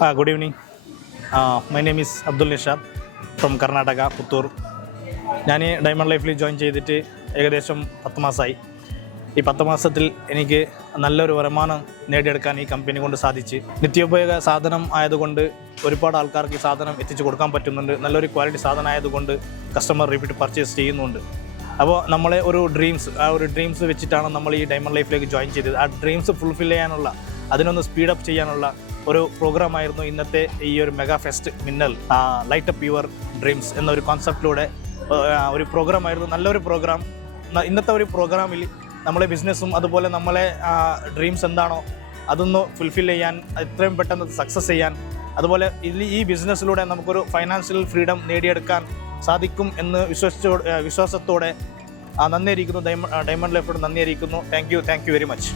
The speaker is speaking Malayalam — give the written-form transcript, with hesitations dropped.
Good evening. My name is Abdul Nishad from Karnataka, Puttur. ഞാൻ ഡയമണ്ട് ലൈഫിൽ ജോയിൻ ചെയ്തിട്ട് ഏകദേശം 10 മാസമായി. ഈ 10 മാസത്തിൽ എനിക്ക് നല്ലൊരു വരുമാനം നേടിയെടുക്കാൻ ഈ കമ്പനി കൊണ്ട് സാധിച്ച്. നിത്യോപയോഗ സാധനം ആയതുകൊണ്ട് ഒരുപാട് ആൾക്കാർക്ക് ഈ സാധനം എത്തിച്ചു കൊടുക്കാൻ പറ്റുന്നുണ്ട്. നല്ലൊരു ക്വാളിറ്റി സാധനം ആയതുകൊണ്ട് കസ്റ്റമർ റിപ്പീറ്റ് പർച്ചേസ് ചെയ്യുന്നുണ്ട്. അപ്പോൾ നമ്മളെ ഒരു ഡ്രീംസ് വെച്ചിട്ടാണ് നമ്മൾ ഈ ഡയമണ്ട് ലൈഫിലേക്ക് ജോയിൻ ചെയ്തത്. ആ ഡ്രീംസ് ഫുൾഫിൽ ചെയ്യാനുള്ള, അതിനൊന്ന് സ്പീഡപ്പ് ചെയ്യാനുള്ള ഒരു പ്രോഗ്രാമായിരുന്നു ഇന്നത്തെ ഈ ഒരു മെഗാ ഫെസ്റ്റ് മിന്നൽ ലൈറ്റ് അപ്പ് യുവർ ഡ്രീംസ് എന്നൊരു കോൺസെപ്റ്റിലൂടെ ഒരു പ്രോഗ്രാമായിരുന്നു. നല്ലൊരു പ്രോഗ്രാം. ഇന്നത്തെ ഒരു പ്രോഗ്രാമിൽ നമ്മളെ ബിസിനസ്സും അതുപോലെ നമ്മളെ ഡ്രീംസ് എന്താണോ അതൊന്ന് ഫുൾഫിൽ ചെയ്യാൻ, എത്രയും പെട്ടെന്ന് സക്സസ് ചെയ്യാൻ, അതുപോലെ ഈ ബിസിനസ്സിലൂടെ നമുക്കൊരു ഫൈനാൻഷ്യൽ ഫ്രീഡം നേടിയെടുക്കാൻ സാധിക്കും എന്ന് വിശ്വാസത്തോടെ നന്ദി അറിയിക്കുന്നു. ഡയമണ്ട് ലൈഫിനോട് നന്ദി അറിയിക്കുന്നു. Thank you very much.